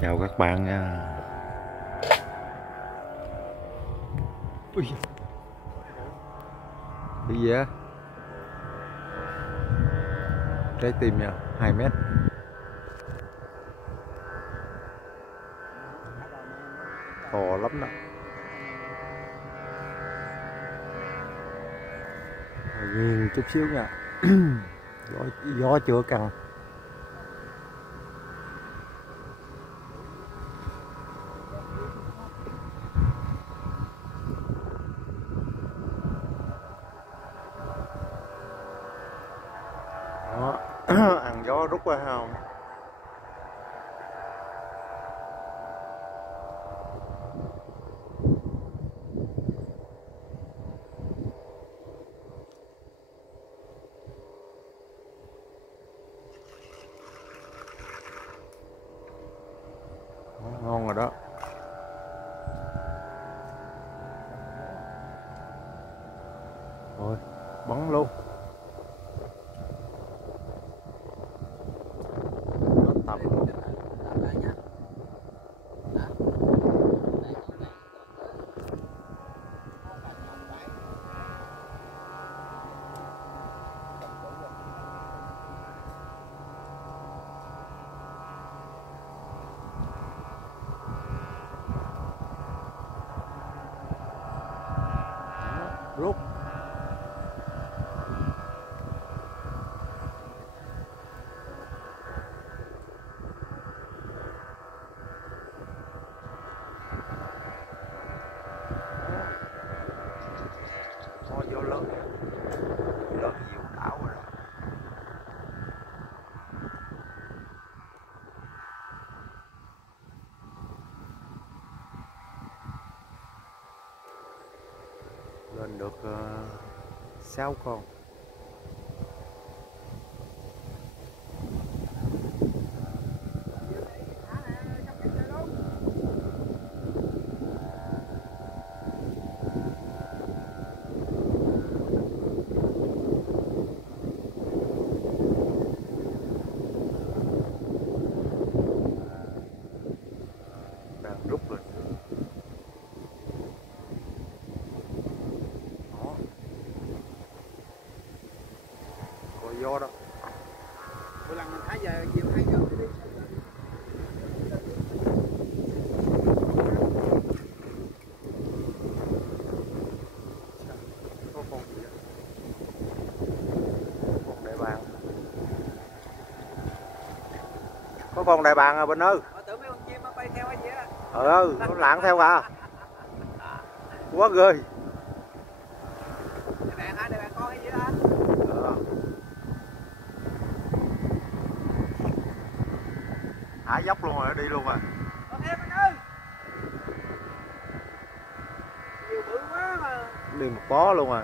Chào các bạn nha. Ui, cái gì á? Trái tim nha, 2 mét. To lắm đó. Nghiêng chút xíu nha. gió chưa căng. Đó. Ăn gió rút qua không? Ngon rồi đó. Rồi, bắn luôn. Nó tập luôn. Rút. Thôi vô lớn nhiều đảo rồi đó. Lên được 6 con. Đang rút lên. Đó. Có gió đó. Bữa lần mình thấy giờ chiều 2 giờ đi. Có con gì đó. Con đại bàng. Có con đại bàng à bên ơi. Tưởng mấy con chim nó bay theo hay gì á. Nó lạng theo à. Quá ghê. Đại bàng con hay gì đó. Thả dốc luôn rồi, đi luôn rồi. Con em anh ơi. Nhiều bự quá mà. Đi một bó luôn à.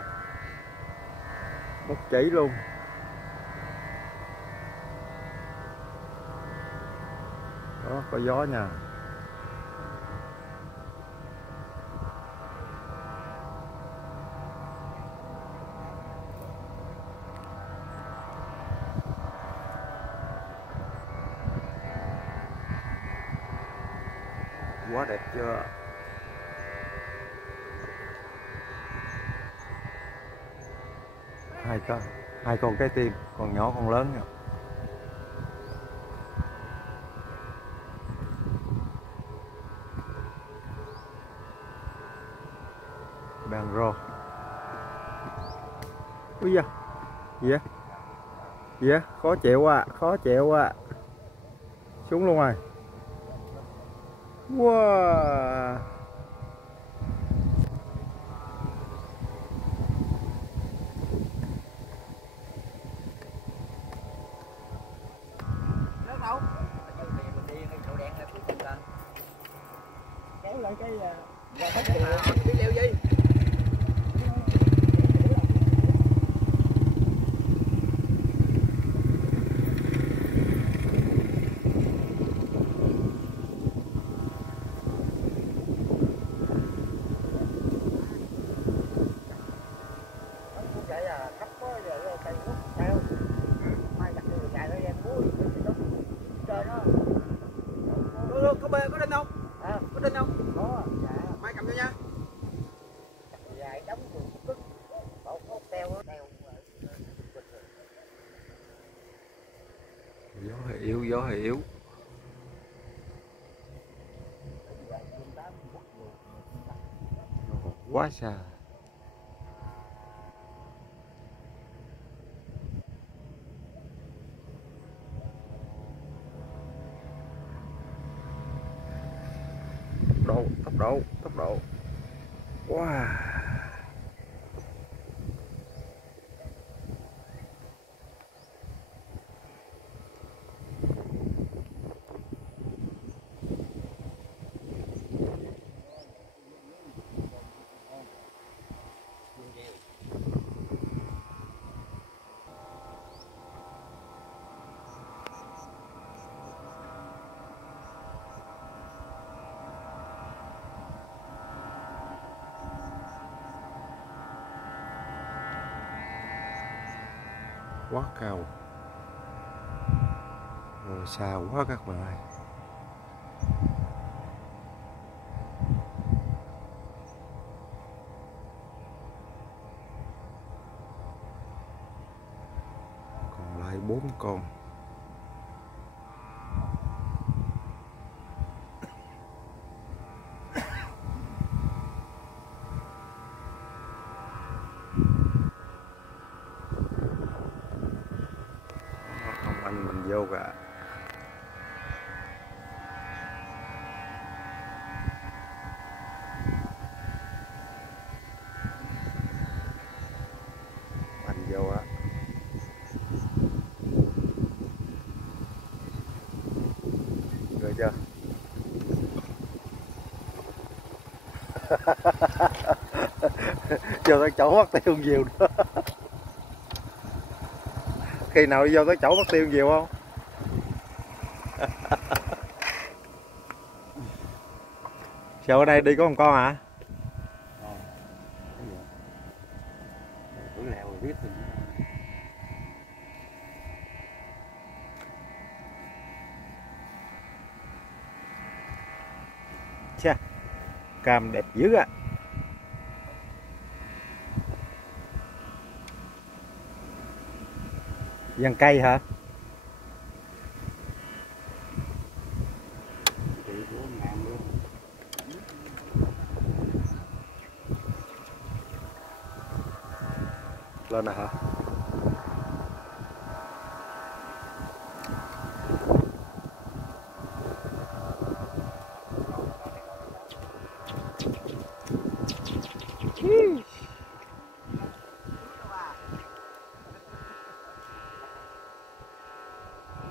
Một chỉ luôn. Đó, có gió nha. Quá đẹp chưa? Hai con trái tim, con nhỏ con lớn nha. Bàn rô. Úi da. Gì vậy? Gì vậy? Khó chịu quá, khó chịu quá. Xuống luôn rồi. Wow. Lớn đâu? Kéo lại cái biết liệu gì? bê có đinh không? Có đinh không? Có. Dạ. Mai cầm cho nha. Dài đóng cứng. Bộ có teo teo. Gió thì yếu, gió thì yếu. Quá xa. Tốc độ. Wow. Quá cao, rồi xa quá các bạn ơi. Còn lại 4 con. Ông anh mình vô kìa. Anh vô á. Rồi chưa? Vô tới chỗ mất tiêu nhiều nữa. Khi nào đi vô tới chỗ mất tiêu nhiều không? Sao ở đây đi có một con hả? Thử leo rồi biết rồi. Chà, cam đẹp dữ à. Giăng cây hả? Lên rồi hả?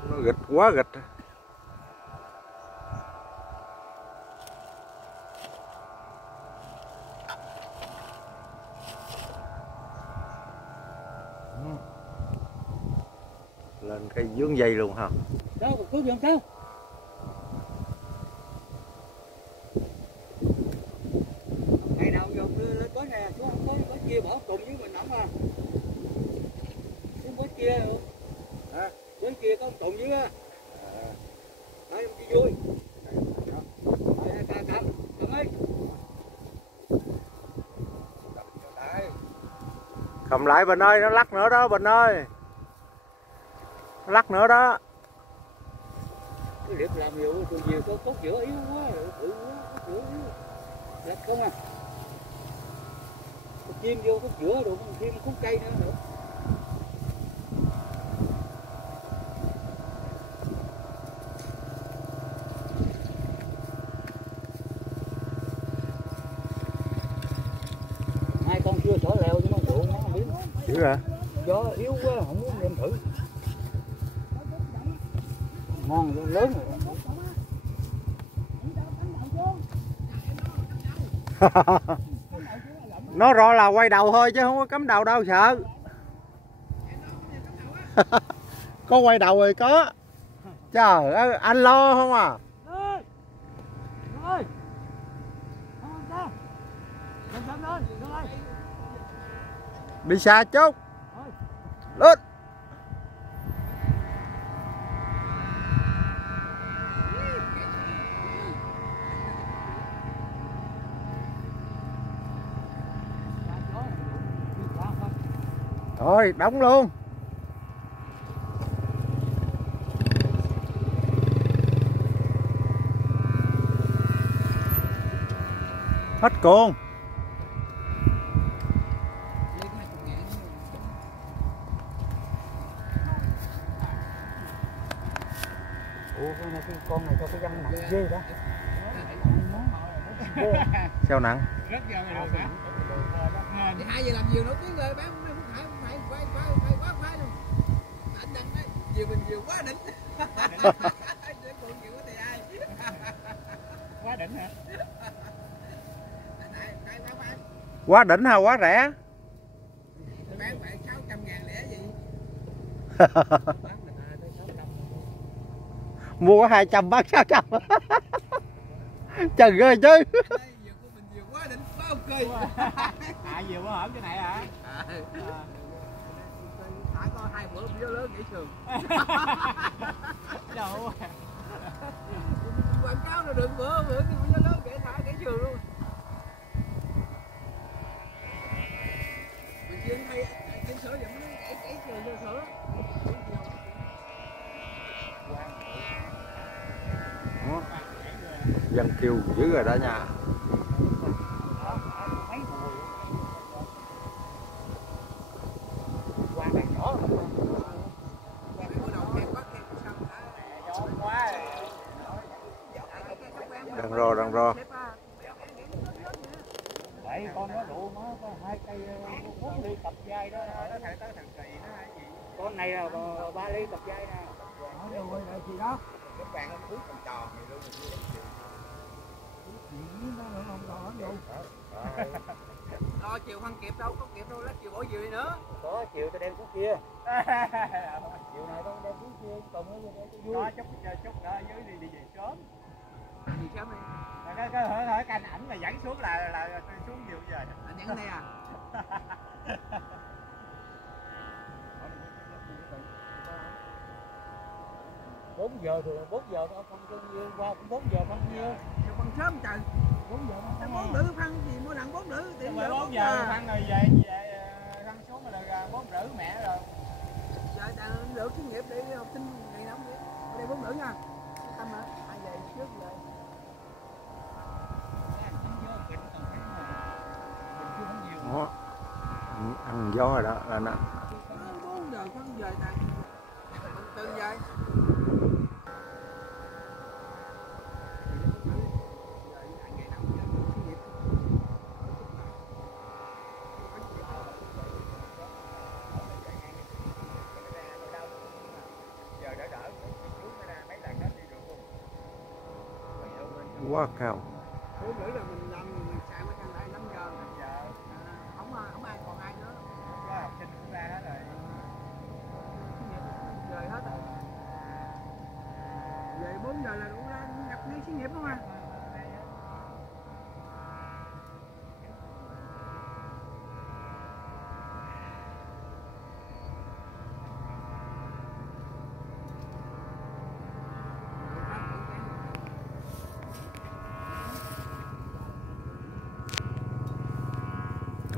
Nó nghịch quá nghịch. Lên cái vướng dây luôn hả? Sao có gì không sao? Ngày nào vô lên tối nè, xuống có chia bỏ cùng với mình nóng à. Xuống có chia hả? Bên kia có tụng dưới á. Đấy đi vui. Cầm ơi. Cầm lại Bình ơi, nó lắc nữa đó Bình ơi. Nó lắc nữa đó. Cái liệp làm nhiều có cốt giữa yếu quá, bự quá, cốt giữa yếu. Lật không à. Có chim vô cốt giữa được, thêm khúc cây nữa được. Hai con chưa xỏ leo chứ nó ruộng nó không biết. Dữ hả? Gió yếu quá không muốn đem thử. Ngon lớn rồi. Nó rõ là quay đầu thôi chứ không có cắm đầu đâu sợ. Có quay đầu rồi có. Trời ơi anh lo không à. Đi xa chút. Lên. Thôi đóng luôn. Hết cồn. Ủa con này cho cái răng nặng ghê đó. Sao nặng? Rất giờ rồi được hả? Thì 2 giờ làm nhiều nấu tiếng rồi bán không phải luôn. Anh đăng đấy, nhiều mình nhiều quá đỉnh. Còn nhiều quá thì ai? Quá đỉnh hả? Quá đỉnh hay quá rẻ? Bán bạn 600.000 lẻ gì? Mua có 200 bán 600. Trời ơi chứ. Nhiều quá đỉnh, quá ok. Nhiều quá hổm cái này hả? Thả có 2 bữa gió lớn nghỉ trường. Đâu. Quảng cáo là được bữa thì gió lớn nghỉ trường luôn. Mình chuyên hay trên sữa vẫn nghỉ trường cho sữa. Dân kêu dữ rồi đó nha. Đang rò. Đấy con nó đủ nó có 2 cây 4 ly cặp dây đó. Nó thầy tới thằng kỳ nó hay gì. Con này là 3 ly cặp dây nè. Nó rồi là gì đó. Cái vàng nó cuốn tròn tròn này luôn. Chiều không kịp đâu, có kịp đâu, lát chiều bỏ gì nữa. Có chiều tôi đem cuốn kia. Chiều này tôi đem cuốn kia cùng nó vui. Đó chút đó dưới đi về sớm. Đi sớm đi. Cái hỏi canh ảnh mà dẫn xuống là xuống nhiều giờ. Anh dẫn đây à? 4 giờ thì 4 giờ con qua cũng 4 giờ phân nhiêu. Còn sớm trời. 4 giờ nó 4 nữ phân gì mỗi lần 4 nữ thì 4 giờ phân rồi về phân xuống rồi 4 rưỡi mẹ rồi. Giờ đang đỡ xí nghiệp để học sinh ngày nào cũng vậy. Ở đây 4 nữ nha. Tâm hả? Ai về trước về. Đó. Ăn gió rồi đó là nó. 4 giờ phân về ta. Từ về. Quá cao. 4 rưỡi là mình làm mình xài mới lại 5 giờ. Không ai còn ai nữa. Có học sinh cũng ra hết rồi. Rời hết rồi. Về 4 giờ là đủ ra nhập ngay xí nghiệp không à.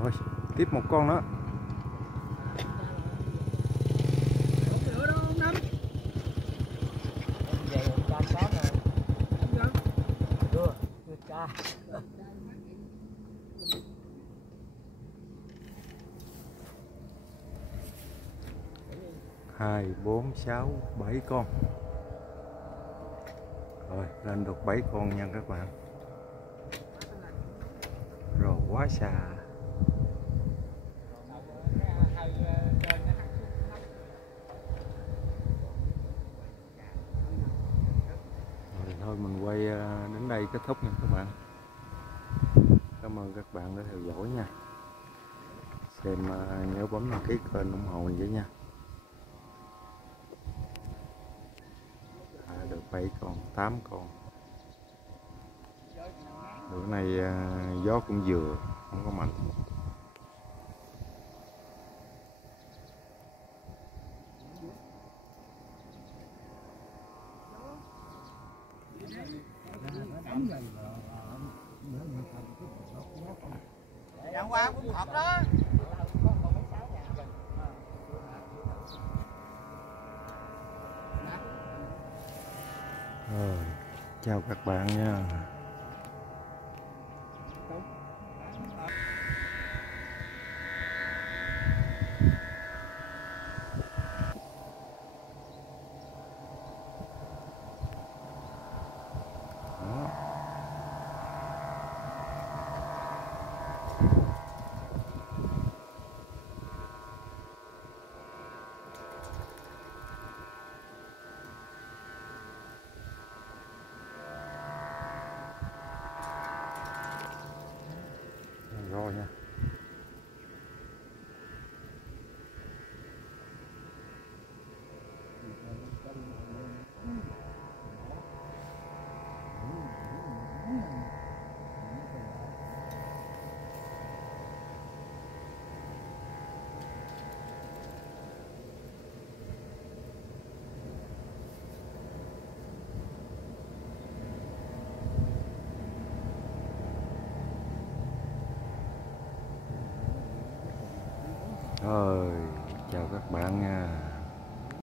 Rồi, tiếp một con nữa. Hai, 4, 6, 7 con. Rồi, lên được 7 con nha các bạn. Rồi quá xa. Rồi thôi mình quay đến đây kết thúc nha các bạn. Cảm ơn các bạn đã theo dõi nha. Xem nhớ bấm đăng ký kênh ủng hộ mình với nha. Được 7 con, 8 con. Bữa nay gió cũng vừa, không có mạnh. Hôm qua cũng họp đó. chào các bạn nha. Đó. Rồi nha. Rồi, chào các bạn nha.